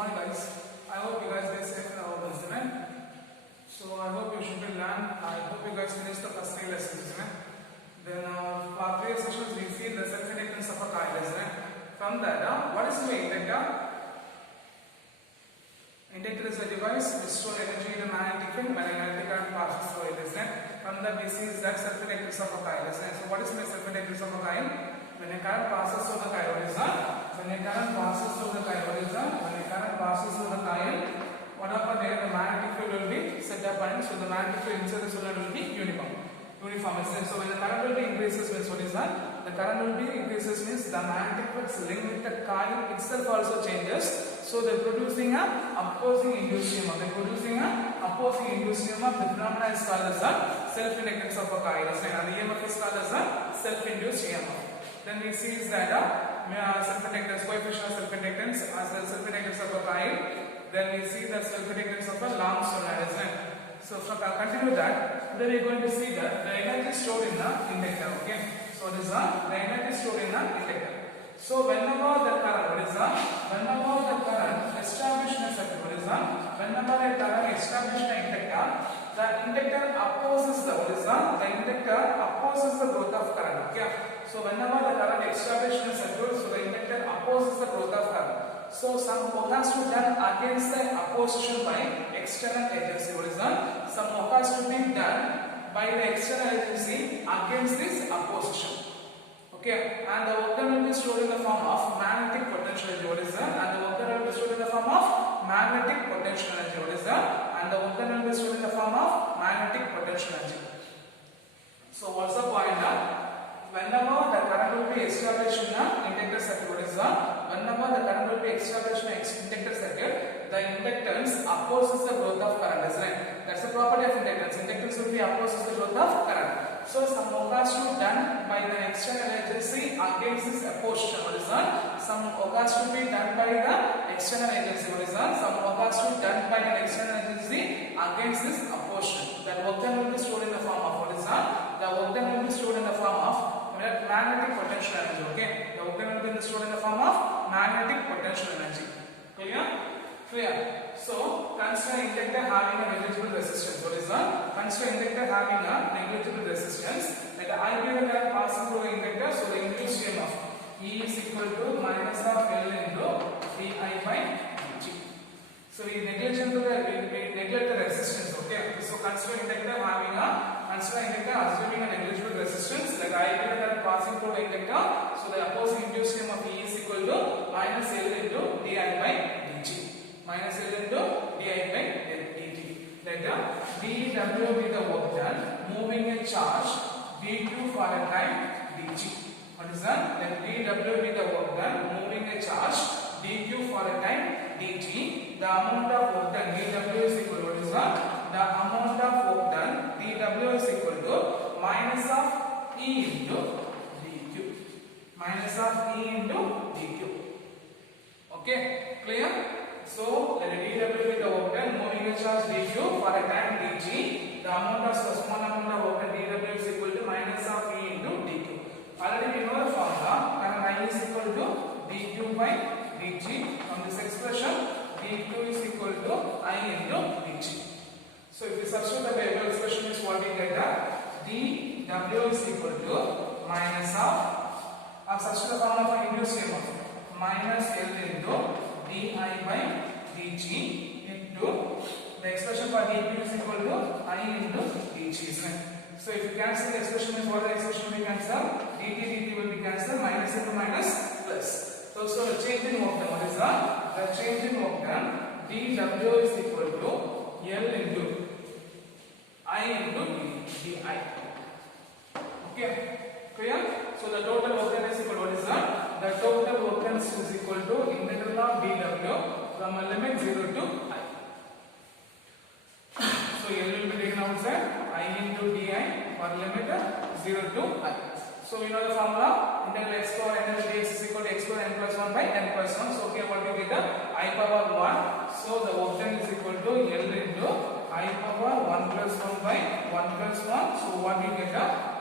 morning guys. I hope you guys get safe in our lesson. So I hope you should be learned. I hope you guys finish the first 3 lessons. Then for 3 sessions we see the self-inductance of a coil. From that, what is the inductor? Inductor is a device which stores energy in a magnetic field when a magnetic current passes through it. From that we see that self-inductance of a coil. So what is the self-inductance of a coil? When a current passes through the coil, what is that? When a current passes through the coil, what is that? When a current passes through the coil, whatever there, the magnetic field will be set up, and so the magnetic field inside the solenoid will be uniform. So when the current will be increases, means what is that? The current will be increases means the magnetic field linked with the coil itself also changes. So they are producing a opposing induced EMF. They are producing a opposing induced EMF. The phenomena is called as a self-inductance of a coil. And the EMF is called as a self-induced EMF. Then we see is that self-inductance, coefficient of self-inductance as well as self-inductance of a coil. Then we see the self-inductance of a long solenoid. So if I continue that, then we are going to see that the energy stored in the inductor. Okay. So this is the energy stored in the inductor. So whenever the current established in a circuit, whenever a current established in inductor, the inductor opposes the inductor opposes the growth of current. Okay. So whenever the current established in a circuit, so the inductor opposes the growth of current. So some work has to be done against the opposition by external agency. What is that? Some work has to be done by the external agency against this opposition. Okay, and the work done will be stored in the form of magnetic potential energy. What is that? And the work done will be stored in the form of magnetic potential energy. What is that? And the work done will be stored in the form of magnetic potential energy. So what's the point now? Whenever the current will be established in an inductor circuit, what is that? Whenever the current will be established in an inductor circuit, the inductance opposes the growth of current. Right? That's the property of inductance. Inductance will be opposes the growth of current. So some work has to be done by the external agency against this opposition. What is that? Some work has to be done by the external agency. What is that? Some work has to be done by an external agency against this opposition. That work done will be stored in the form of what is that? The work done will be stored in the form of magnetic potential energy. Okay, the work done will be stored in the form of magnetic potential energy. Clear? Clear. So consider inductor having a negligible resistance. What is that? Consider inductor having a negligible resistance. Like I will current passing through the inductor, so the induced EMF E is equal to minus of L into di by dt. So we neglect the resistance. Okay. So consider inductor having a assuming a negligible resistance, like I will current passing through the inductor, so the opposing induced EMF E is equal to minus L into di by dt. Minus L into di by dt. Like dW will be the work done moving a charge dq for a time dt. What is that? Like dW will be the work done moving a charge dq for a time dt. The amount of work done dW is equal to what is that? The amount of work done dW is equal to minus of E into dq. Minus of E into dq. Okay, clear? So let dW be the work done moving a charge dq for a time dt. The amount of small amount of work done dW is equal to minus of E into dq. Already we know the formula. Current I is equal to dq by dt. From this expression, dq is equal to I into dt. So if we substitute the variable expression, is what we get that dW is equal to minus of substitute the formula for induced EMF minus L into di by dt into the expression for dq is equal to I into dt. So if you cancel the expression, is what the expression will be cancelled? Dt will be cancelled, minus into minus plus. So the change in work done, what is that? The change in work done dW is equal to L into I into di. Okay, clear? So the total work done is equal to what is that? The total work done is equal to integral of dW from a limit 0 to I. So L will be taken outside, I into di for limit 0 to I. So we know the formula, integral x power n dx is equal to x power n plus 1 by n plus 1. So here what we get? I power 1. So the work done is equal to L into I power 1 plus 1 by 1 plus 1. So what we get?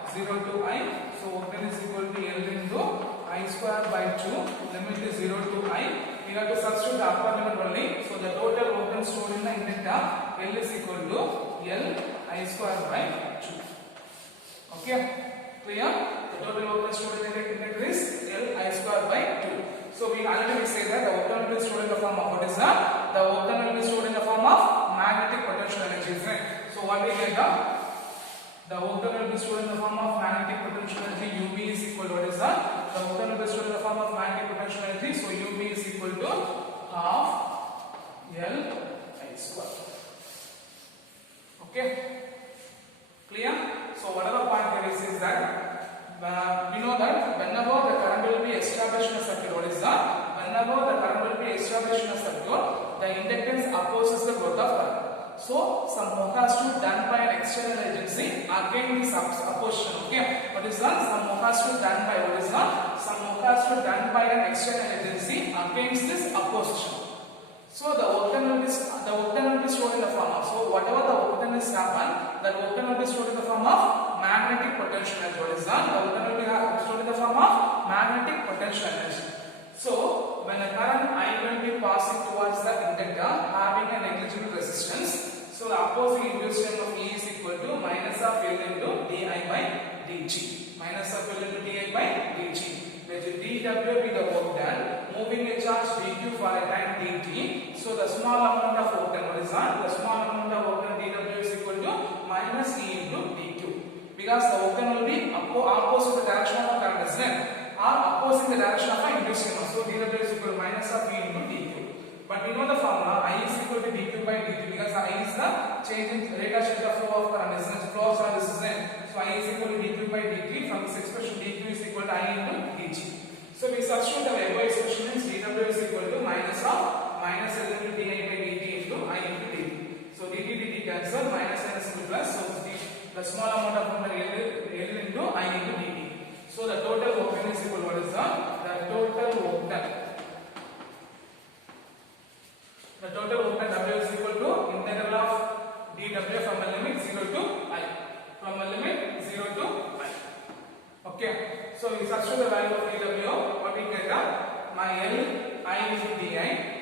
0 to I. So work done is equal to L into I square by 2. Limit is 0 to I we have to substitute the upper limit only. So the total work done stored in the inductor L is equal to L I square by 2. Okay, clear? The total work done stored in the inductor is L I square by 2. So we already say that the work done will be stored in the form of what is that? The work done will be stored in the form of magnetic potential energy, right? So what we get now? The work done will be stored in the form of magnetic potential energy. UB is equal to what is that? The work done will be stored in the form of magnetic potential energy. So UB is equal to half L I square. Okay, clear? So whatever point here is that we know that whenever the current will be established in a circuit, what is that? Whenever the current will be established in a circuit, the inductance opposes the growth of current. So some work has to be done by an external agency against this opposition. Okay, what is that? Some work has to be done by what is that? Some work has to be done by an external agency against this opposition. So the work done will be stored in the form of, so whatever the work done is happen, that work done will be stored in the form of magnetic potential energy. What is that? The work done will be stored in the form of magnetic potential energy. So when a current I will be passing towards the inductor having a negligible resistance, so the opposing induced current of E is equal to minus of L into di by dt. Minus of L into di by dt. Let dW be the work done, moving a charge dq for a time dt. So the small amount of work done, what is that? The small amount of work done dW is equal to minus E into dq. Because the work done will be opposite the direction of current, isn't it? Or opposing the direction of an induced current. So dW is equal to minus of E into dq. But we know the formula I is equal to dq by dt, because I is the rate of change of flow of current, isn't it? Flow of current, this is it. So I is equal to dq by dt. From this expression dq is equal to I into dt. So we substitute the above expression means dW is equal to minus of minus L into di by dt into I into dt. So dt cancel, minus and simple plus. So the small amount of L into I into dt. So the total work done is equal to what is that? The total work done. The total work done W is equal to integral of dW from a limit 0 to I. From a limit 0 to I. Okay. So we substitute the value of dW. What we get? My L I into di.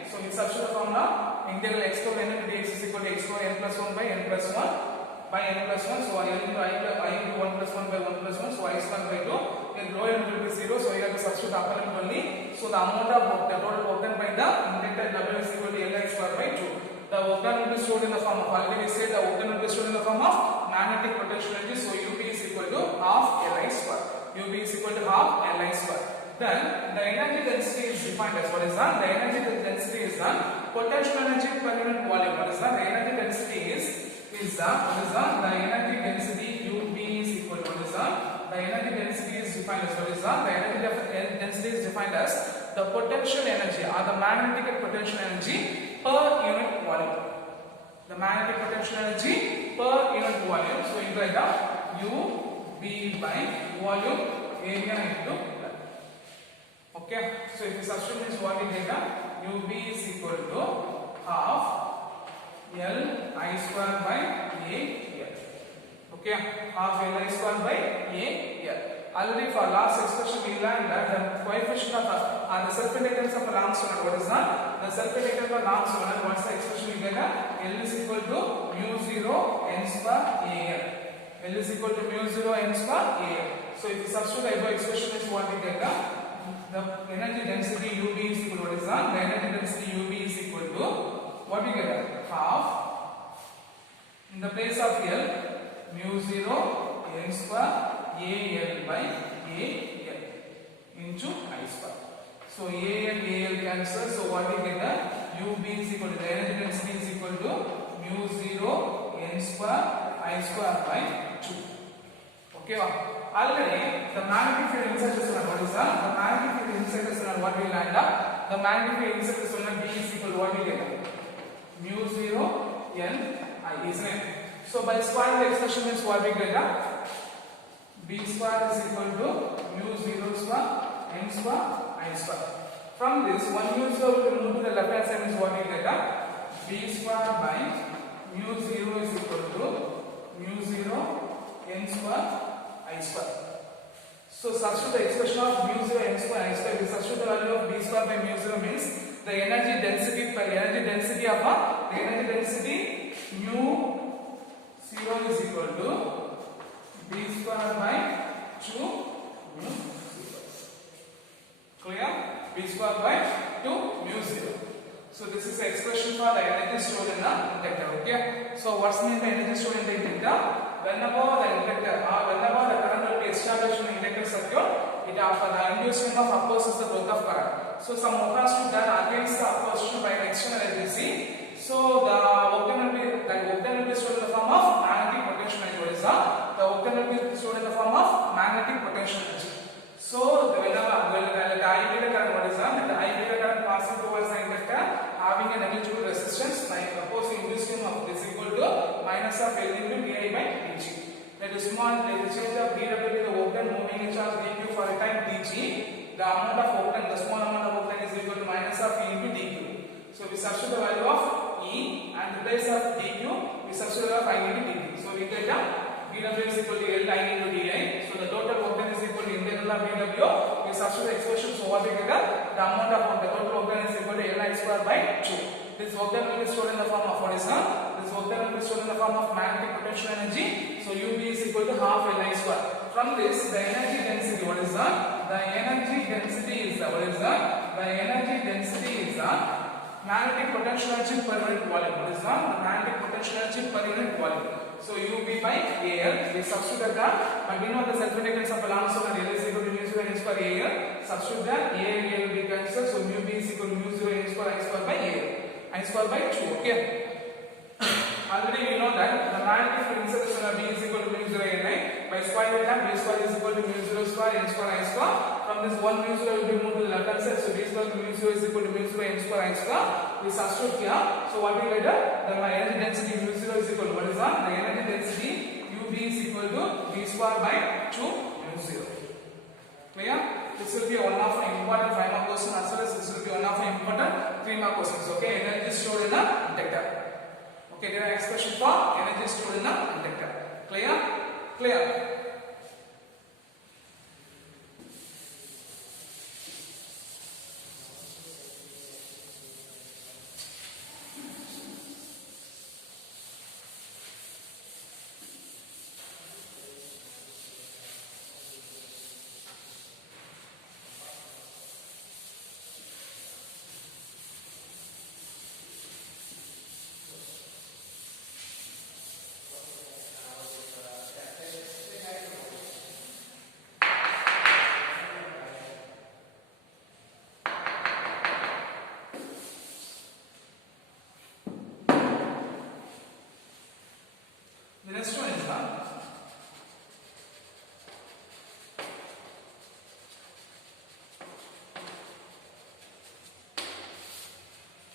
So we substitute the formula integral x power n into dx is equal to x power n plus 1 by n plus 1 by n plus 1. So L into I into 1 plus 1 by 1 plus 1. So I square by 2. Then lower limit will be 0. So you have to substitute the upper limit only. So the amount of work, the total work done by the inductor W is equal to L I square by 2. The work done will be stored in the form of, already we said the work done will be stored in the form of magnetic potential energy. So UB is equal to half L I square. UB is equal to half L I square. Then the energy density is defined as what is that? The energy density is the potential energy per unit volume. What is that? The energy density is the what is that? The energy density UB is equal to what is that? The energy density is defined as what is that? The energy density is defined as the potential energy or the magnetic potential energy per unit volume. The magnetic potential energy per unit volume. So you write down UB by volume area into L. Okay. So if you substitute this, what we get? UB is equal to half L I square by A L. Okay, half L I square by A L. Already for last expression we learned that the coefficient of the self-inductance of a long solenoid. What is that? The self-inductance of a long solenoid. What's the expression we get? L is equal to mu 0 n square A L. L is equal to mu 0 n square A L. So if you substitute the above expression is what we get? The energy density UB is equal to what is that? The energy density UB is equal to what we get? Half in the place of L mu 0 n square A L by A L into I square. So A L cancel. So what we get? UB is equal to the energy density is equal to mu 0 n square I square by 2. Okay. Already the magnetic field inside the solenoid. What is that? The magnetic field inside the solenoid. What we land up? The magnetic field inside the solenoid B is equal to what we get? Mu 0 n I, isn't it? So by squaring the expression means what we get? B square is equal to mu 0 square n square I square. From this, one mu 0 will move to the left hand side means what we get? B square by mu 0 is equal to mu 0 n square I square. So substitute the expression of mu 0 n square I square. We substitute the value of B square by mu 0 means the energy density per energy density of the energy density mu 0 is equal to b square by 2 mu 0. Clear? B square by 2 mu 0. So this is the expression for the energy stored in the inductor. Okay. So what's mean by energy stored in the inductor? Whenever the inductor or whenever the current will be established in the inductor circuit, it after the inducement of opposes the growth of current. So some work has to be done against the opposition by an external agency. So the work will be stored in the form of magnetic potential energy. What is that? The work will be stored in the form of magnetic potential energy. So whenever the I beta current, what is that? The I beta current passing towards the inductor having a negligible resistance, like suppose the inducement of this equal to minus of L into di by dt. That is small, let us change the dw to the work done moving a charge dq for a time dg. The amount of work done, the small amount of work done is equal to minus of E into dq. So we substitute the value of E and the place of dq, we substitute the value of I into dt. So we get the dw is equal to L I into di. So the total work done is equal to integral of dw. We substitute the expression, so what we get the amount of the total work done is equal to Li square by 2. This work done will be stored in the form of what is that? This work done will be stored in the form of magnetic potential energy. So UB is equal to half Li square. From this, the energy density, what is that? The energy density is what is that? The energy density is magnetic potential energy per unit volume. What is that? The magnetic potential energy per unit volume. So UB by AL, we substitute that, but we know the self-indictance of Balance and L is equal to mu 0 n square AL. Substitute that, A and A will be cancelled, so mu B is equal to mu 0 n square I square by AL. I square by 2, okay? Already we know that the magnetic field inside the cell B is equal to mu 0 n I. By square that, B square is equal to mu 0 square n square I square. From this 1 mu 0 will be moved to the left hand side, so B square mu 0 is equal to mu 0 n square I square. We substitute here, so what we get? The energy density mu 0 is equal to what is that? The energy density UB is equal to B square by 2 mu 0. Clear? This will be one of the important 5 mark question as well as this will be one of the important 3 mark questions. Okay, energy stored in the inductor. Okay, there are expression for energy stored in the inductor. Clear? Clear? The next one is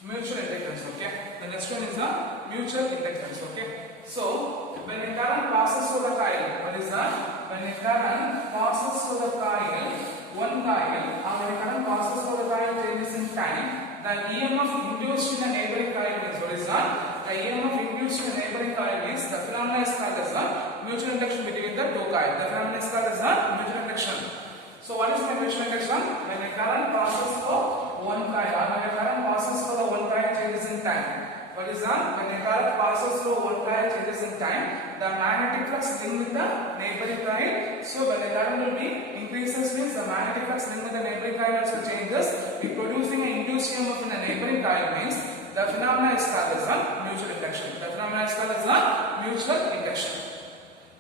mutual inductance. Okay, the next one is mutual inductance. Okay, so when a current passes through the coil, what is that? When a current passes through the coil, one coil, or when a current passes through the coil changes in time, the EMF induced in a neighboring coil is what is that? The EMF induced in a neighboring coil is the phenomenon is called as mutual induction between the two coils. The phenomenon is called as mutual induction. So what is the mutual induction? When a current passes through one coil, or when a current passes through the one coil changes in time. What is that? When a current passes through one coil changes in time, the magnetic flux linked with the neighboring coil. So when the current will be increases means the magnetic flux linked with the neighboring coil also changes. We producing an induced EMF in the neighboring coil means the phenomena is called as mutual induction. The phenomena is called as mutual induction.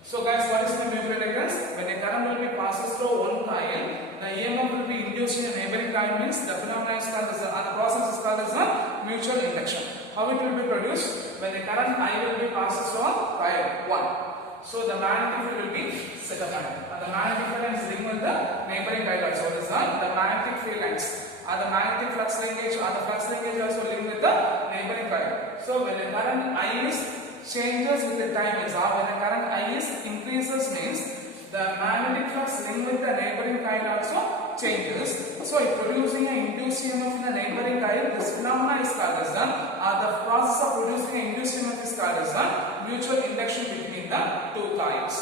So guys, what is the mutual inductance? When a current will be passes through one coil, the EMF will be induced in a neighboring coil means the phenomena is called as the process is called as mutual induction. How it will be produced? When the current I will be passes through coil 1. So the magnetic field will be set up, and the magnetic field lines linked with the neighboring coil also. What is that? The magnetic field lines. The magnetic flux linkage or the flux linkage also linked with the neighboring coil. So when the current I is changes with the time is, or when the current I is increases means the magnetic flux linked with the neighboring coil also changes. So it producing an induced EMF in the neighboring coil. This phenomena is called as the process of producing an induced EMF is called as mutual induction between the two coils.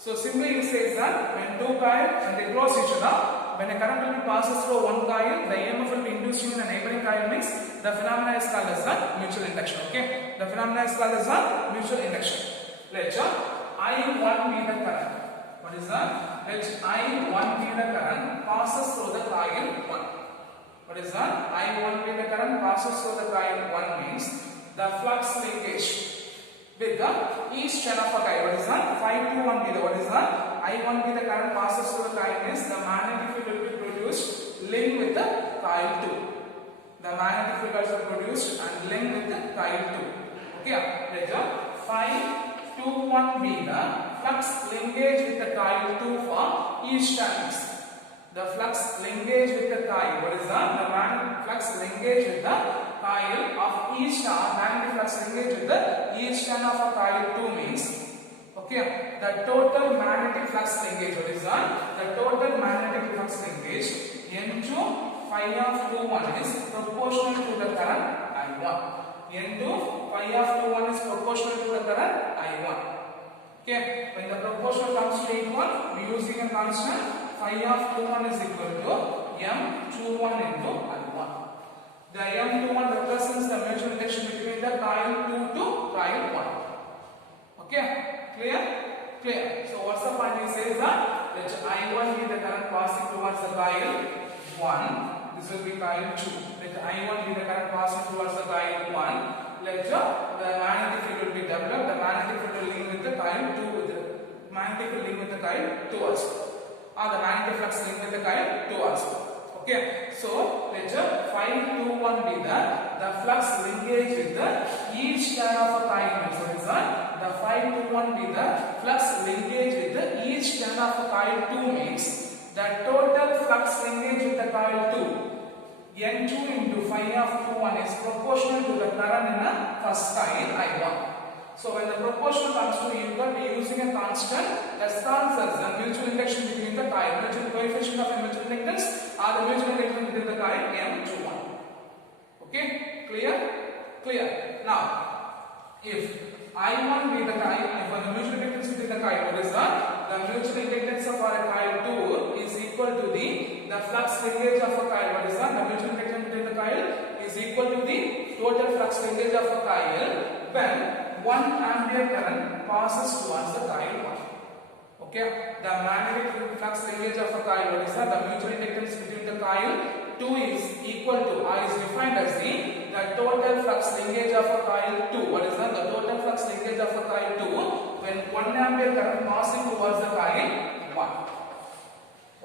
So simply it says that when two coils and they cross each other, when a current will be passes through one coil, the EMF will be induced in a neighboring coil means the phenomena is called as the mutual induction. Okay, the phenomena is called as the mutual induction. Let I1 be the current. What is that? Let I1 be the current passes through the coil 1. What is that? I1 be the current passes through the coil 1 means the flux linkage with the each chain of a coil. What is that? Phi 2 1 be the, what is that? I1 be the current passes through the coil means the magnetic field will be produced linked with the coil 2. The magnetic field also produced and linked with the coil 2. Okay, let Phi 2 1 be the flux linkage with the coil 2 for each turns. The flux linkage with the coil, what is that? The magnetic flux linkage with the coil of each turn, magnetic flux linkage with the each turn of a coil 2 means, okay, the total magnetic flux linkage, what is that? The total magnetic flux linkage into phi of 2 1 is proportional to the current I1. Into phi of 2 1 is proportional to the current I1. Okay, when the proportional comes to equal, we using a constant. Phi of 2 1 is equal to M21 into I1. The M21 represents the mutual induction between the coil 2 to coil 1. Okay, clear? Clear. So what's the point? He says that let I1 be the current passing towards the coil 1. This will be coil 2. Let I1 be the current passing towards the coil 1. Let the magnetic field will be developed. The magnetic field will link with the coil 2 with the magnetic field link with the coil 2 also. Or the magnetic flux link with the coil 2 also. Okay, so let phi 2 1 be the flux linkage with the each turn of a coil means, what is that? The phi 2 1 be the flux linkage with the each turn of a coil 2 means the total flux linkage with the coil 2 N2 into phi of 2 1 is proportional to the current in the first coil I1. So when the proportional comes to equal, we are using a constant that stands as the mutual induction between the coil, mutual coefficient of a mutual inductance or the mutual induction between the coil M21. Okay, clear? Clear. Now, if I1 be the coil, if the mutual inductance between the coil, what is that? The mutual inductance of our coil 2 is equal to the flux linkage of a coil. What is that? The mutual inductance between the coil is equal to the total flux linkage of a coil when 1 ampere current passes towards the coil 1. Okay, the magnetic flux linkage of a coil, what is that? The mutual inductance between the coil 2 is equal to, or is defined as the total flux linkage of a coil 2. What is that? The total flux linkage of a coil 2 when 1 ampere current passing towards the coil 1.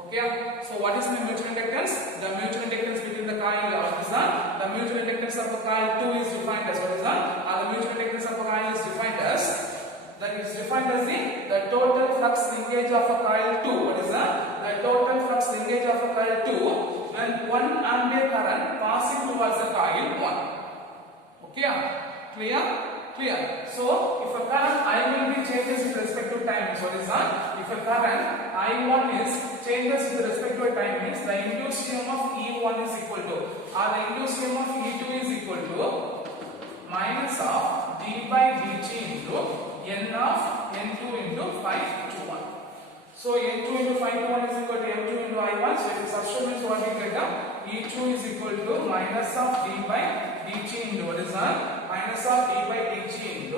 Okay, so what is the mutual inductance? The mutual inductance between the coil, what is that? The mutual inductance of a coil 2 is defined as, what is that? The mutual inductance of a coil is defined as, the total flux linkage of a coil 2. What is that? The total flux linkage of a coil 2 when 1 ampere current passing towards the coil 1. Okay, clear? Clear. So, if a current I will be changes with respect to time, what is that? If a current I1 is changes with respect to a time means the induced EMF E1 is equal to, or the induced EMF E2 is equal to minus of d by dt into n of n2 into phi 2 1. So n2 into phi 2 1 is equal to m2 into I1. So if you substitute what we get E2 is equal to minus of d by dt into, what is that? Minus of d by dt into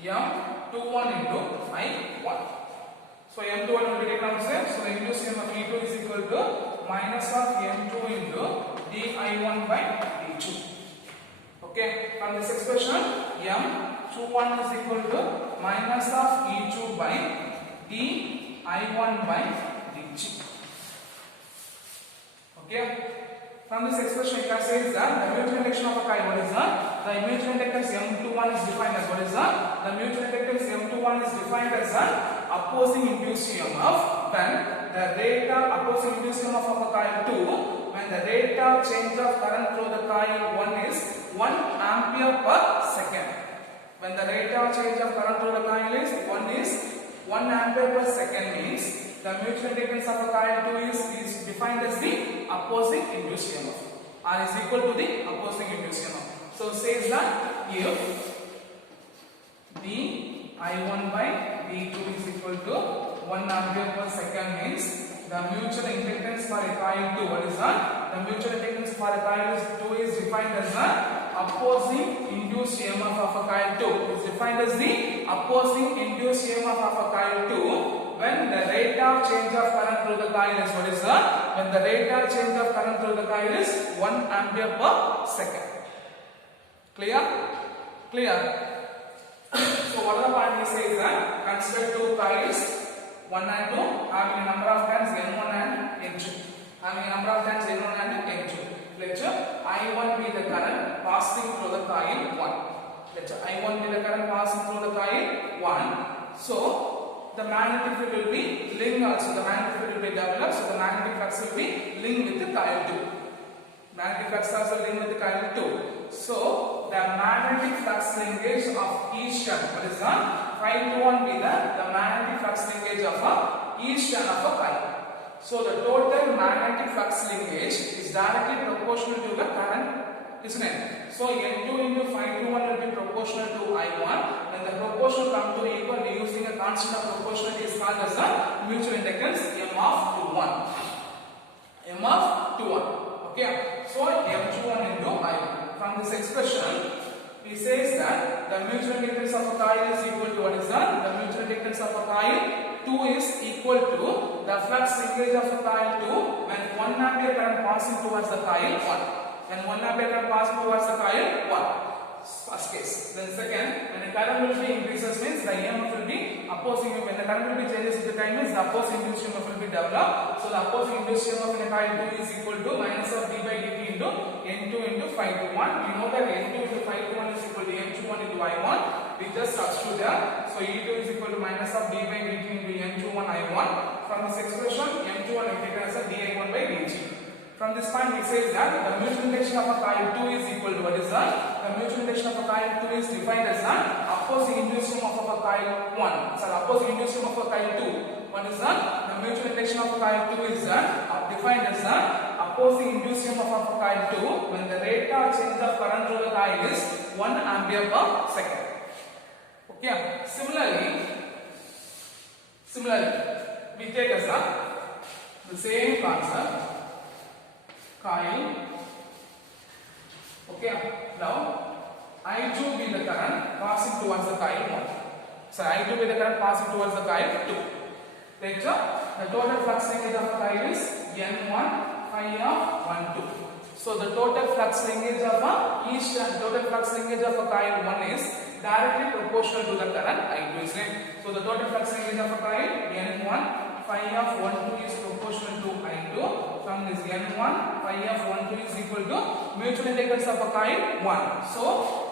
m21 into I1. So M21 will be taken outside. So the induced EMF E2 is equal to minus of M2 into dI1 by d2. Okay, from this expression M21 is equal to minus of E2 by dI1 by dt. Okay, from this expression you can say is that the mutual induction of a coil, what is that? The mutual inductance M21 is defined as, what is that? The mutual inductance M21 is defined as an opposing induced EMF when the rate of opposing induced EMF of a coil 2 when the rate of change of current through the coil 1 is 1 ampere per second. When the rate of change of current through the coil is 1 ampere per second means the mutual inductance of a coil 2 is defined as the opposing induced EMF or is equal to the opposing induced EMF. So says that if the I1 by D2 is equal to 1 ampere per second means the mutual inductance for a coil 2, what is that? The mutual inductance for a coil 2 is defined as the opposing induced EMF of a coil 2. Is defined as the opposing induced EMF of a coil 2 when the rate of change of current through the coil is, what is that? When the rate of change of current through the coil is 1 ampere per second. Clear? Clear? So what are the point he says that consider two coils 1 and 2 having a number of turns N1 and N2. Having a number of turns N1 and N2. Let I1 be the current passing through the coil 1. Let I1 be the current passing through the coil 1. So the magnetic field will be linked also. The magnetic field will be developed. So the magnetic flux will be linked with the coil 2. Magnetic flux also linked with the coil 2. So the magnetic flux linkage of each turn, what is that? Phi 2 be the magnetic flux linkage of each turn of a coil. So the total magnetic flux linkage is directly proportional to the current, isn't it? So N2 into Phi 2 will be proportional to I1. When the proportion comes to equal, using a constant of proportionality is called as the mutual inductance M of 2 1. M of 2 1. Okay. So M21 into I1. From this expression, he says that the mutual inductance of a coil is equal to, what is that? The mutual inductance of a coil 2 is equal to the flux linkage of a coil 2 when 1 ampere current passing towards the coil 1. When 1 ampere current passing towards the coil 1. First case. Then second, when the current will be increases means the EMF will be opposing. When the current will be changes with the time means the opposing induced EMF will be developed. So the opposing induced EMF in a coil 2 is equal to minus of d by dt into N2 into Phi 2 1. We know that N2 into Phi 2 1 is equal to M21 into I1. We just substitute there. So E2 is equal to minus of d by dt into M21 I1. From this expression, M21 will be taken as a di1 by dt. From this point, he says that the mutual induction of a coil 2 is equal to, what is that? The mutual induction of a coil 2 is defined as the opposing induced EMF of a coil 1. So the opposing induced EMF of a coil 2. What is that? The mutual induction of a coil 2 is defined as the opposing induced EMF of a coil 2 when the rate of change of current through the coil is 1 ampere per second. Okay. Similarly, we take as the same concept. Coil. Okay. Now I2 be the current passing towards the coil 1. So I2 be the current passing towards the coil 2. Later, the total flux linkage of the coil is N1 Phi of 1 2. So the total flux linkage of each total flux linkage of a coil 1 is directly proportional to the current I2, is it? So the total flux linkage of a coil N1 Phi of 1 2 is proportional to I2. From this N1 Phi of 1 2 is equal to mutual inductance of a coil 1. So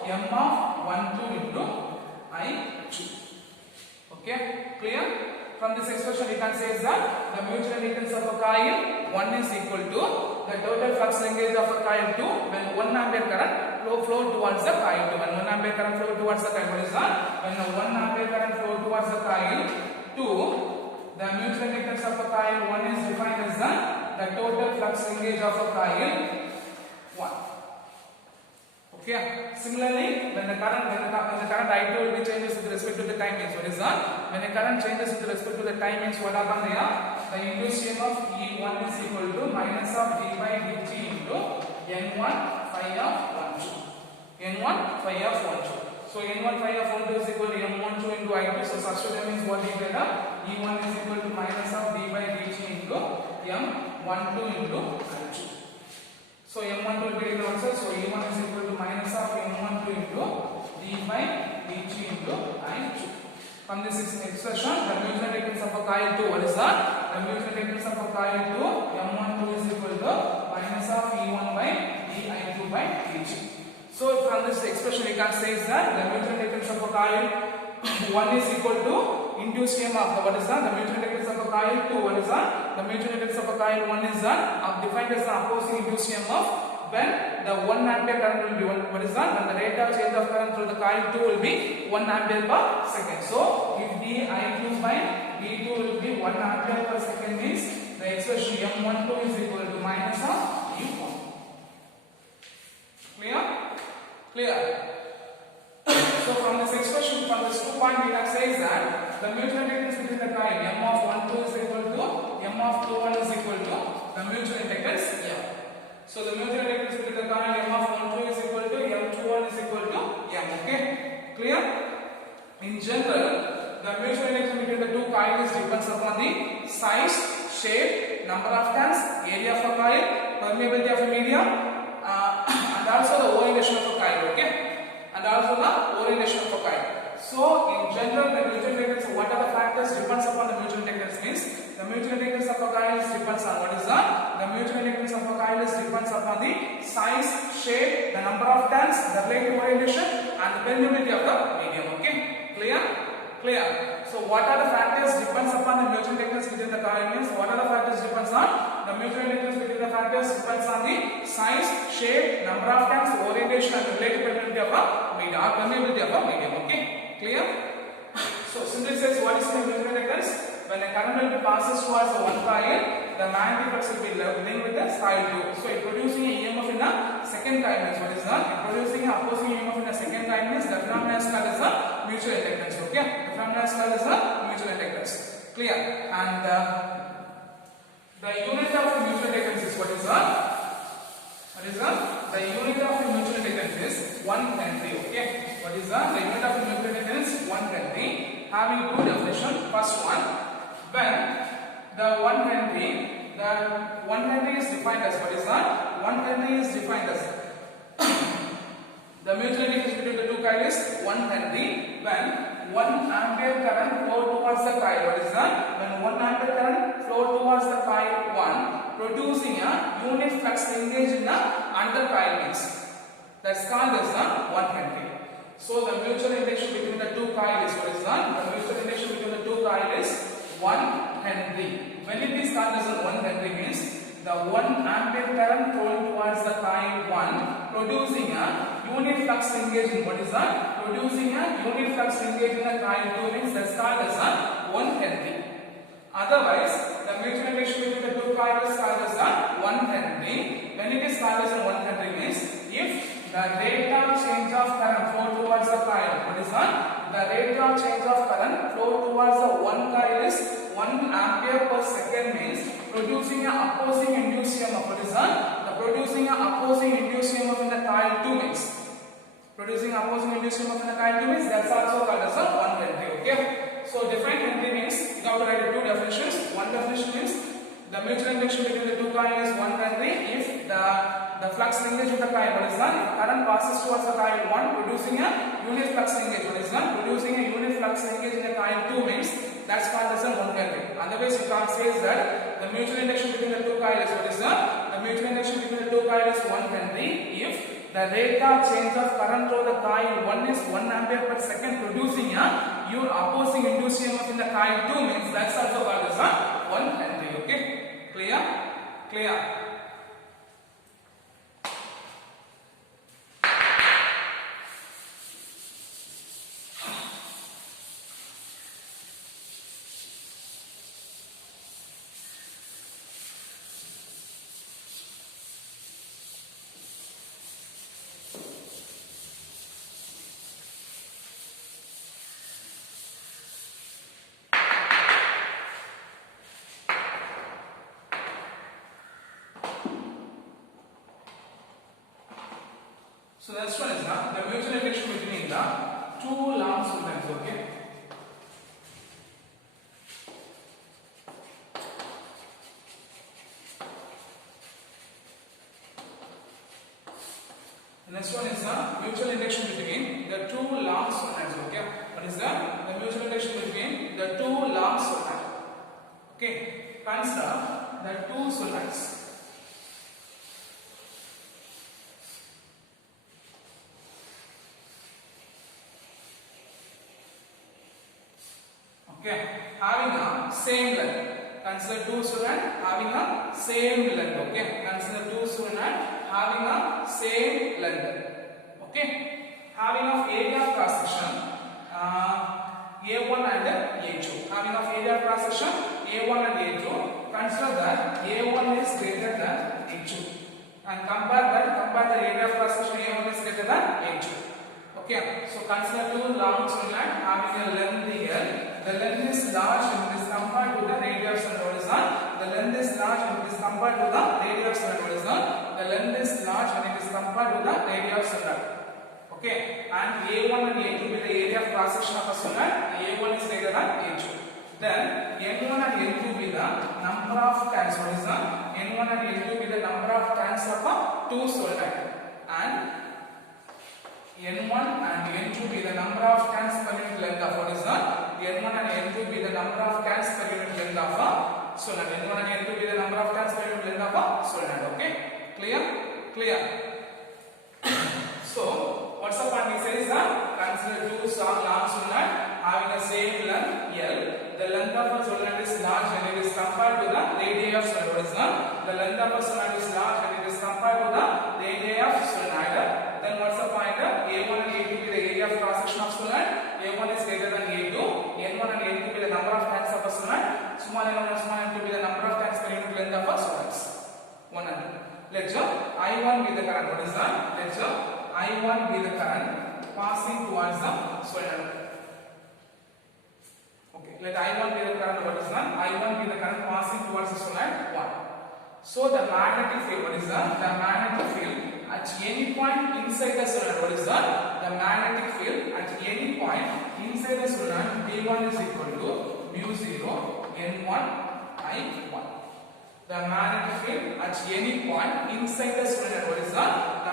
M of 1 2 into I2. Okay, clear? From this expression we can say that the mutual inductance of a coil 1 is equal to the total flux linkage of a coil 2 when 1 ampere current flow towards the coil 2. When 1 ampere current flow towards the coil, what is that? When 1 ampere current flow towards the coil 2, the mutual inductance of a coil 1 is defined as the total flux linkage of a coil 1. Okay. Similarly, when the current I2 will be changes with respect to the time means, what is that? When the current changes with respect to the time means, what happens here? The induced EMF E1 is equal to minus of d by dt into N1 Phi of 1 2. N1 Phi of 1 2. So N1 Phi of 1 2 is equal to M12 into I2. So substitute means what we get? E1 is equal to minus of d by dt into M12 into I2. So M12 will be taken also. So E1 is equal to minus of M12 into d by dt into I2. From this expression, the mutual inductance of a coil 2, what is that? The mutual inductance of a coil 2, M12 is equal to minus of E1 by di2 by dt. So from this expression we can say that the mutual inductance of a coil 1 is equal to induced EMF. What is that? The mutual inductance of a coil 2. What is that? The mutual inductance of a coil 1 is defined as the opposing induced EMF when the 1 ampere current will be what is that? When the rate of change of current through the coil 2 will be 1 ampere per second. So if di2 by d2 will be 1 ampere per second means the expression M12 is equal to minus of E1. Clear? Clear. So So from this expression, from this 2 point, we have says that the mutual inductance between the coil M of 1 2 is equal to M of 2 1 is equal to the mutual inductance M. So the mutual inductance between the coil M of 1 2 is equal to M 2 1 is equal to M. Okay, clear? In general, the mutual inductance between the two coils depends upon the size, shape, number of turns, area of a coil, permeability of a medium, and also the orientation of a coil. Okay, and also the orientation of a coil. So in general, the mutual inductance, what are the factors depends upon the mutual inductance means the mutual inductance of a coil depends on what is the mutual inductance of a coil depends upon the size, shape, the number of turns, the relative orientation, and the permeability of the medium. Okay, clear? Clear. So what are the factors depends upon the mutual inductance between the coil means what are the factors depends on the mutual inductance between the factors depends on the size, shape, number of turns, orientation, and the relative permeability of a medium or permeability of a medium. Okay, clear? So simply says what is the mutual inductance? When a current will be passes towards the one coil, the magnetic flux will be linked with the coil 2. So it producing a EMF in the second coil means what is that? Producing a opposing EMF in the second coil means the phenomenon is called as a mutual inductance. Okay, the phenomenon is called as a mutual inductance. Clear? And the unit of the mutual inductance is what is that? What is that? The unit of the mutual inductance is 1 Henry. Okay, what is that? The unit of the mutual inductance is 1 Henry. Having two definitions. First one, when the 1 Henry, the 1 Henry is defined as what is that? 1 Henry is defined as the mutual inductance between the two coils is 1 Henry when 1 ampere current flow towards the coil. What is that? When 1 ampere current flow towards the coil 1, producing a unit flux linkage in the under coil means that's called as the 1 Henry. So the mutual induction between the two coils is what is that? The mutual induction between the two coils is 1 Henry. When it is called as 1 Henry means the 1 ampere current flowing towards the coil 1 producing a unit flux linkage in what is that? Producing a unit flux linkage in the coil 2 means that's called as 1 Henry. Otherwise, the mutual induction between the two coils is called as 1 Henry. When it is called as 1 Henry means if the rate of change of current flow towards the coil, what is that? The rate of change of current flow towards the one coil is 1 ampere per second means producing an opposing induced EMF. What is that? The producing an opposing induced EMF in the coil 2 means producing opposing induced EMF in the coil 2 means that's also called as 1 Henry. Okay. So different Henry means you have to write two definitions. One definition means the mutual induction between the two coils is 1 Henry if the flux linkage of the coil, what is that? If current passes towards the coil 1 producing a unit flux linkage, what is that? Producing a unit flux linkage in the coil 2 means that's called as 1 Henry. Otherwise you can't say that the mutual induction between the two coils, what is that? The mutual induction between the two coils is 1 Henry if the rate of change of current through the coil 1 is 1 ampere per second producing a opposing induced EMF in the coil 2 means that's also called as 1 Henry. Okay, clear? Clear? So next one is the mutual induction between the two long solenoids. Okay. The next one is the mutual induction between the two long solenoids. Okay. What is that? The mutual induction between the two long solenoids. Okay. Consider the two solenoids. Okay, having a same length. Consider two solenoid having a same length. Okay, consider two solenoid having a same length. Okay, having of area of cross section A1 and A2. Having of area of cross section A1 and A2. Consider that A1 is greater than A2, and compare the area of cross section A1 is greater than A2. Okay, so consider two long solenoid having a length L. The length is large when it is compared to the radius and horizon. The length is large when it is compared to the radius and horizon. The length is large when it is compared to the radius and horizon. Okay, and A1 and A2 will be the area of cross section of a solenoid. A1 is greater than A2. Then N1 and N2 will be the number of turns. Horizon. N1 and N2 will be the number of turns of a two solenoid. And N1 and N2 will be the number of turns per unit length of horizon. N1 and N2 will be the number of turns per unit length of a solenoid. N1 and N2 will be the number of turns per unit length of a solenoid. Okay, clear? Clear. So, what's the point? It says that consider two long solenoid having the same length L. The length of a solenoid is large when it is compared to the radii of horizon. The length of a solenoid is large when it is compared to the radii of solenoid. Then what's the point? A1 and A2 will be the area of cross section of solenoid. A1 is greater than A2. N1 and N2 will be the number of turns of a solenoid. Small n1 and small n2 will be the number of turns per unit length of a solenoid. 1 and 2. Let's I1 be the current horizon. Let's I1 be the current passing towards the solenoid. Okay, let I1 be the current horizon. I1 be the current passing towards the solenoid. 1. So the magnetic field, what is the magnetic field at any point inside the solenoid? What is the magnetic field at any point inside the solenoid? V1 is equal to mu 0 N1 I1. The magnetic field at any point inside the solenoid. What is the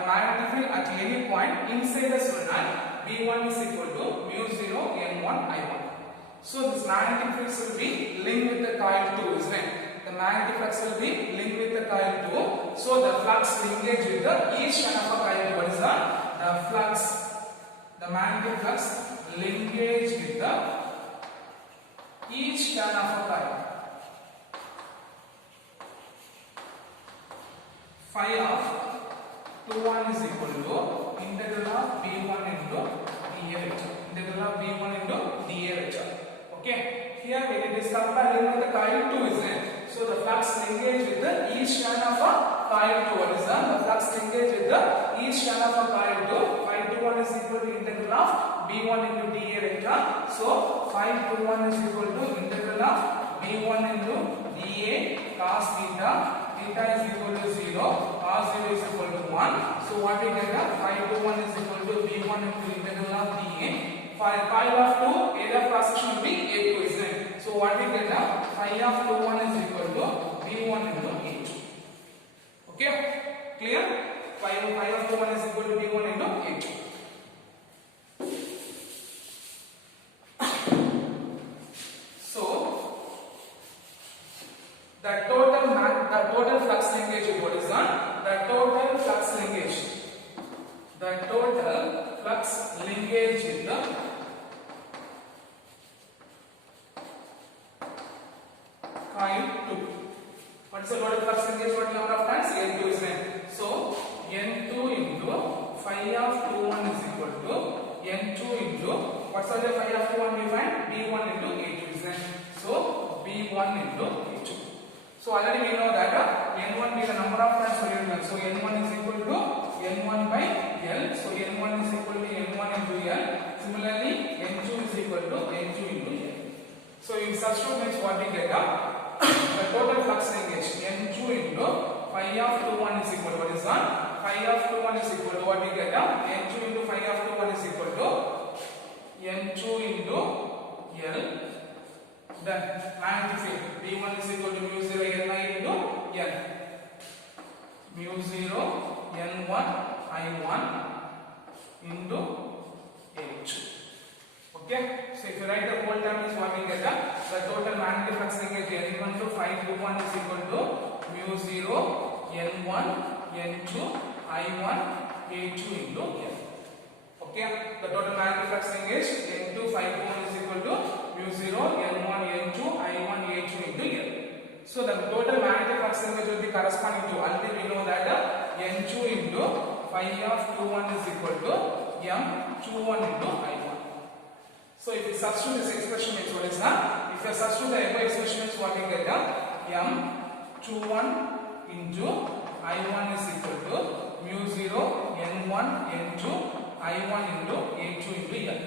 magnetic field at any point inside the solenoid? V1 is equal to mu 0 N1 I1. So this magnetic field will be linked with the coil 2, isn't it? The magnetic flux will be linked with the coil 2. So the flux linkage with the each turn of a coil. What is the flux? The magnetic flux linkage with the each turn of a coil. Phi of 2 1 is equal to integral of V1 into dA vector. Integral of V1 into dA vector. Okay. Here when it is compared with the coil 2, isn't it? So the flux linkage with the each turn of a coil 2. What is the flux linkage with the each turn of a coil 2? Phi 2 1 is equal to integral of V1 into dA vector. So phi 2 1 is equal to integral of V1 into dA cos theta. Theta is equal to 0. Cos 0 is equal to 1. So what we get? Phi 2 1 is equal to V1 into integral of dA. Phi of 2, area of cross section will be A2, isn't it? So what we get? Phi of 2 1 is equal to V1 into A2. Okay? Clear? Phi of 2 1 is equal to V1 into A2. So the total flux linkage, what is that? The total flux linkage. The total flux linkage with the coil 2. What is the total flux linkage? What number of times? N2 is n. So N2 into phi of 2 1 is equal to N2 into what's the phi of 2 1 we find? B1 into A2 is n. So B1 into A2. So already we know that N1 is the number of turns per unit. So N1 is equal to N1 by L. So N1 is equal to N1 into L. Similarly, N2 is equal to N2 into L. So in substitute means what we get? The total flux linkage N2 into phi of 2 1 is equal to what is that? Phi of 2 1 is equal to what we get? N2 into phi of 2 1 is equal to N2 into L. Then magnetic field V1 is equal to mu 0 N1 into N. Mu 0 N1 I1 into H. Okay. So if you write the whole term is what we get? The total magnetic flux linkage N1 to phi 2 1 is equal to mu 0 N1 N2 I1 A2 into N. Okay. The total magnetic flux linkage N2 phi 2 1 is equal to mu 0 N1 N2 I1 A2 into N. So the total magnetic flux linkage will be corresponding to, ultimately we know that N2 into phi of 2 1 is equal to M21 into I1. So if you substitute this expression means what is that? If you substitute the above expression means what you get? M21 into I1 is equal to mu 0 N1 N2 I1 into A2 into L.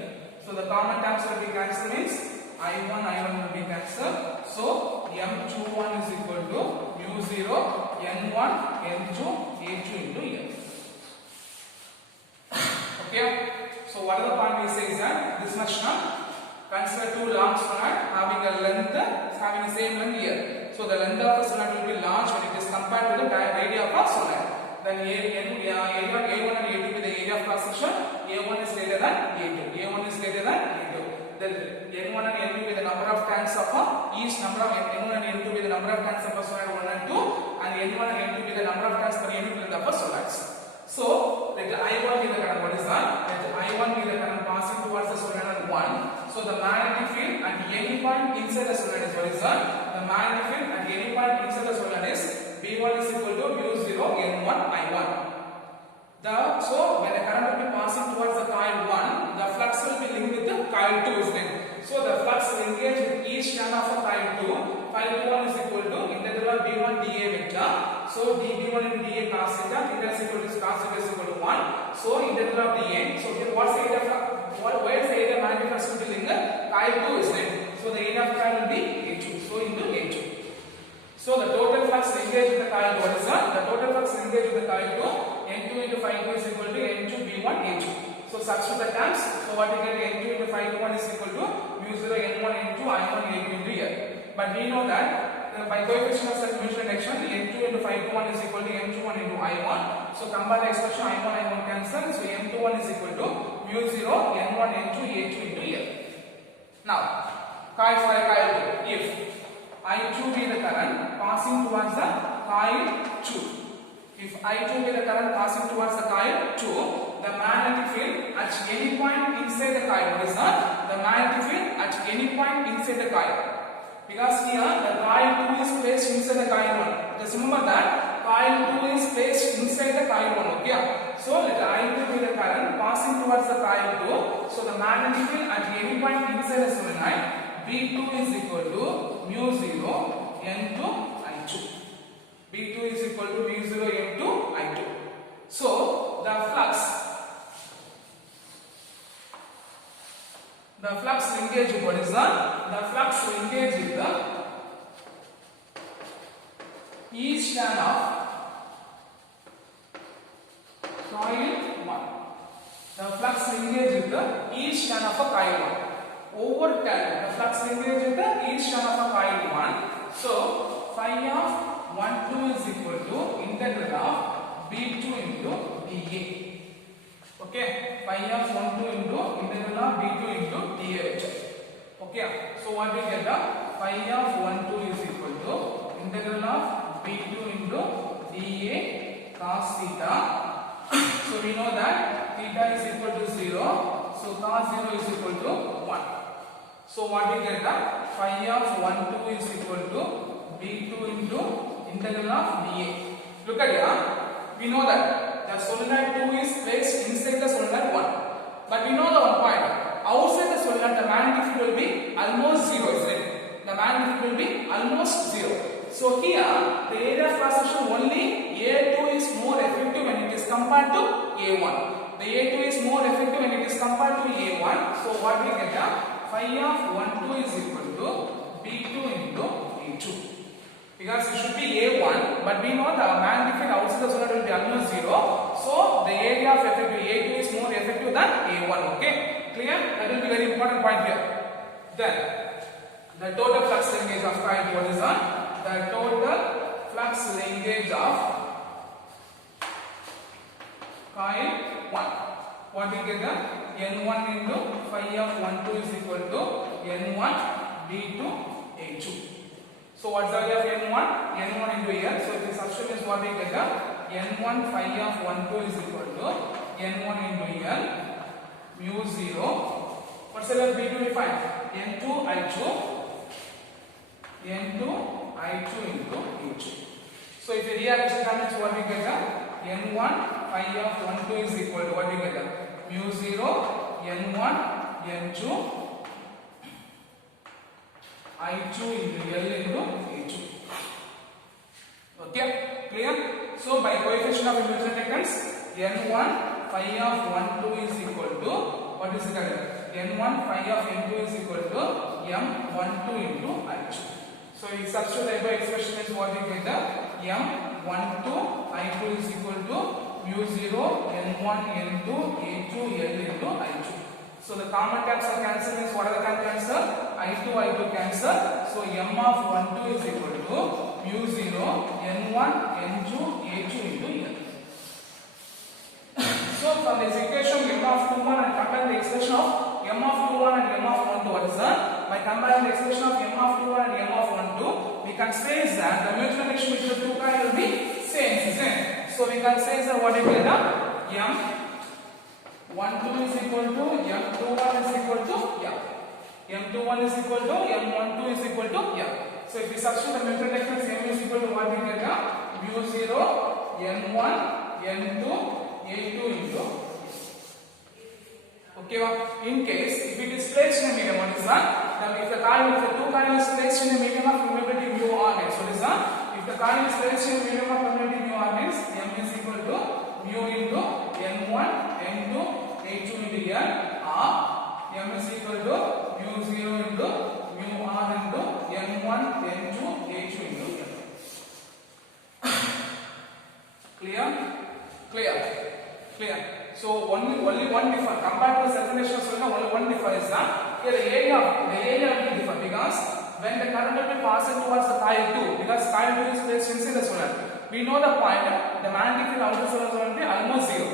So the common terms will be cancelled means I1 will be cancelled. So M21 is equal to mu 0 N1 N2 A2 into L. Okay. So what are the point we say is that this much now consider two long solenoid having a length having the same length here. So the length of a solenoid will be large when it is compared to the area of a solenoid. Then area A1 and A2 with the area of cross section. A1 is greater than A2. A1 is greater than A2. Then N1 and N2 with the number of turns of each number of N1 and N2 with the number of turns of a solenoid 1 and 2, and N1 and N2 with the number of turns per unit length of a solenoid. So let I1 be the current. What is that? Let I1 be the current passing towards the solenoid 1. So the magnetic field at any point inside the solenoid is what is that? The magnetic field at any point inside the solenoid is B1 is equal to mu 0 N1 I1. So when the current will be passing towards the coil 1, the flux will be linked with the coil 2, isn't it? So the flux will engage with each turn of a coil 2. Coil 1 is equal to integral of B1 dA vector. So dB1 into dA cos theta, theta is equal to cos theta is equal to 1. So integral of dA. So here what's the area of where is the area magnetic flux will be linked? Coil 2, isn't it? So the area of coil will be A2. So into A2. So the total flux linkage with the coil 2, what is that? The total flux linkage with the coil 2, N2 into phi 2 is equal to N2 B1 A2. So substitute the terms. So what we get, N2 into phi 1 is equal to mu 0 N1 into I1 A2 into L. But we know that by coefficient of such mutual induction, N2 into phi 1 is equal to M21 into I1. So combine the expression I1 cancel. So M21 is equal to mu 0 N1 into A2 into L. Now, coil for a coil 2. If I2 be the current passing towards the coil 2. If I2 be the current passing towards the coil 2, the magnetic field at any point inside the coil, what is that? The magnetic field at any point inside the coil. Because here the coil 2 is placed inside the coil 1. Just remember that coil 2 is placed inside the coil 1. Okay. So let I2 be the current passing towards the coil 2. So the magnetic field at any point inside the solenoid, B2 is equal to mu 0 N2 I2. B2 is equal to mu 0 N2 I2. So the flux linkage, what is that? The flux linkage with the each turn of coil 1. The flux linkage with the each turn of a coil 1. Over turn, the flux linkage with the each turn of a coil 1. So phi of 1 2 is equal to integral of B2 into dA. Okay, phi of 1 2 into integral of B2 into dA. Okay, so what we get? Phi of 1 2 is equal to integral of B2 into dA cos theta. So we know that theta is equal to 0. So cos 0 is equal to 1. So what we get? Phi of 1 2 is equal to B2 into integral of dA. Look at here. We know that the solenoid 2 is placed inside the solenoid 1. But we know the one point. Outside the solenoid, the magnetic field will be almost 0, isn't it? The magnetic field will be almost 0. So here, the area of cross section only A2 is more effective when it is compared to A1. The A2 is more effective when it is compared to A1. So what we get? Phi of 1 2 is equal to B2 into A2. Because it should be A1, but we know the magnetic field outside the solenoid will be almost 0. So the area of effective A2 is more effective than A1. Okay, clear? That will be very important point here. Then the total flux linkage of coil, what is that? The total flux linkage of coil 1. What we get? N1 into phi of 1 2 is equal to N1 B2 A2. So what's the value of N1? N1 into L. So if the substitute is what we get? N1 phi of 1 2 is equal to N1 into L mu 0. What's the value of B2 we find? N2 I2. N2 I2 into H. So if the reaction comes, what we get? N1 phi of 1 2 is equal to what we get? Mu 0 N1 N2 I2 into L into H. Okay, clear? So by coefficient of mutual inductance, N1 phi of 1 2 is equal to what is it? N1 phi of N2 is equal to M12 into I2. So we substitute the expression is what we get, M12 I2 is equal to mu 0 N1 N2 A2 L into I2. So the common terms are cancelled means what are the cancel? I2 cancel. So M of 1 2 is equal to mu 0 N1 N2 A2 into L. So from this equation M of 21 and compare the expression of M of 21 and M of 12, what is that? By comparing the expression of M of 21 and M of 12, we can say that the mutual relation between the two coins will be same. So we can say that what is it? M12 is equal to M21 is equal to M21 is equal to M12 is equal to So if we substitute the mutual relation, M is equal to what we get? Mu 0 N1 N2 A2 into. Okay, in case if it is placed in a medium, what is that? Then if the two coin is placed in a medium of permeability mu r means what is that? If the coin is placed in a medium of permeability mu r means M is equal to mu into N1 N2 A2 into N or M is equal to mu 0 into mu r into N1 N2 A2 into N. Clear. So only one difference compared to the circulation of only one difference is that here the area will differ because when the current will be passing towards the coil 2, because coil 2 is placed inside the solenoid, we know the point the magnetic field outside solenoid will be almost 0.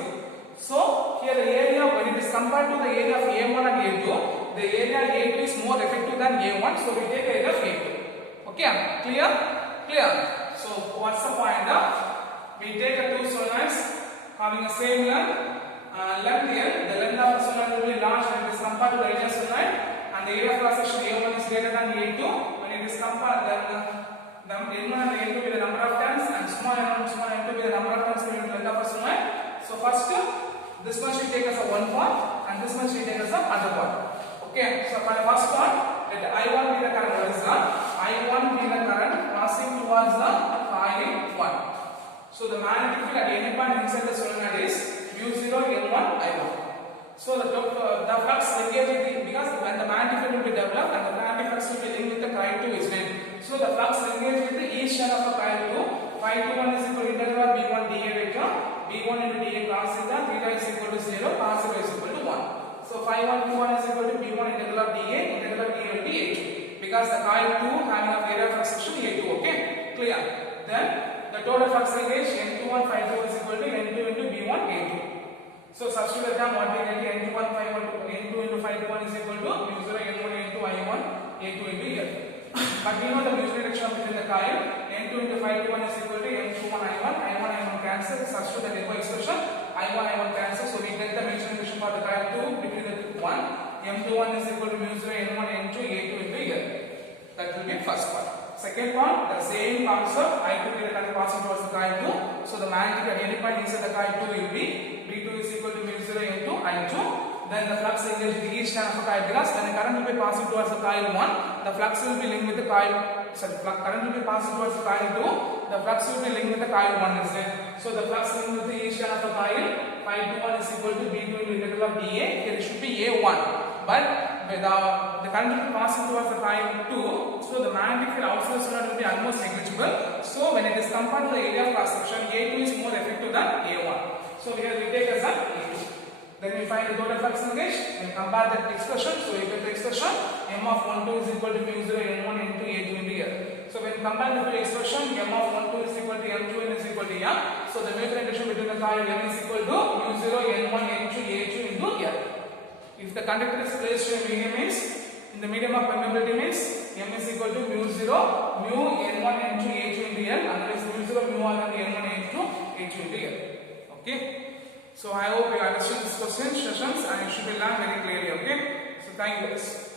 So here the area when it is compared to the area of A1 and A2, the area A2 is more effective than A1, so we take the area of A2. Okay, clear. So what's the point? We take the two solenoids having the same length here. The length of the solenoid will be large when it is compared to the area of solenoid, and the area of cross section A1 is greater than A2. When it is compared, then the N1 and the N2 with the number of turns, and small n1 and small n2 with the number of turns between the length of the solenoid. So first, this much we take as a one part, and this much we take as a other part. Okay. So for the first part, let I1 be the current. What is that? I1 be the current passing towards the coil 1. So the magnetic field at any point inside the solenoid is mu 0 N1 I1. So the flux engaged because when the magnetic field will be developed and the magnetic flux will be linked with the coil 2 is named. So the flux engaged with each end of the coil 2. Phi 21 is equal to integral of B1 dA vector. B1 into dA cos theta. Theta is equal to 0. Cos theta is equal to 1. So phi 1 21 is equal to B1 integral of dA. Integral of dA will be A2 because the coil 2 having a area flux section A2. Okay, clear. Then the total flux linkage N21 phi 2 is equal to N2 into B1 A2. So substitute the term what we get N21 phi 1 N2 into phi 21 is equal to mu 0 N1 N2 I1 A2 into L. But we know the mutual reduction between the coil N2 into phi 21 is equal to M21 I1 cancel. Substitute the depot expression I1 cancel. So we get the mutual reduction for the coil 2 between the one. M21 is equal to mu 0 N1 N2 A2 into L. That will be first part. Second part, the same concept, I2 be the current passing towards the coil 2. So the magnetic at any point inside the coil 2 will be B2 is equal to mu 0 into I2. Then the flux engaged with each turn of the coil because when the current will be passing towards the coil 1, the flux will be linked with the coil. Current will be passing towards the coil 2. The flux will be linked with the coil 1 instead. So the flux linked with each turn of the coil. Phi 21 is equal to B2 into integral of dA. Here it should be A1. But the current will be passing towards the coil 2, so the magnetic field outside the solenoid will be almost negligible. So when it is compared to the area of cross section, A2 is more effective than A1. So here we take as a A2. Then we find the total flux linkage. We compare that expression. So we get the expression M of 12 is equal to mu 0 N1 into A2 into L. So when compare the two expression, M of 12 is equal to M2 and is equal to M. So the mutual induction between the coil M is equal to mu 0 N1 N2 A2 into L. If the conductor is placed in a medium means, in the medium of permeability means M is equal to mu 0 mu N1 N2 A2 into L, and that is mu 0 mu R and N1 N2 A2 into L. Okay. So I hope you understand this question sessions and you should be learned very clearly. Okay. So thank you guys.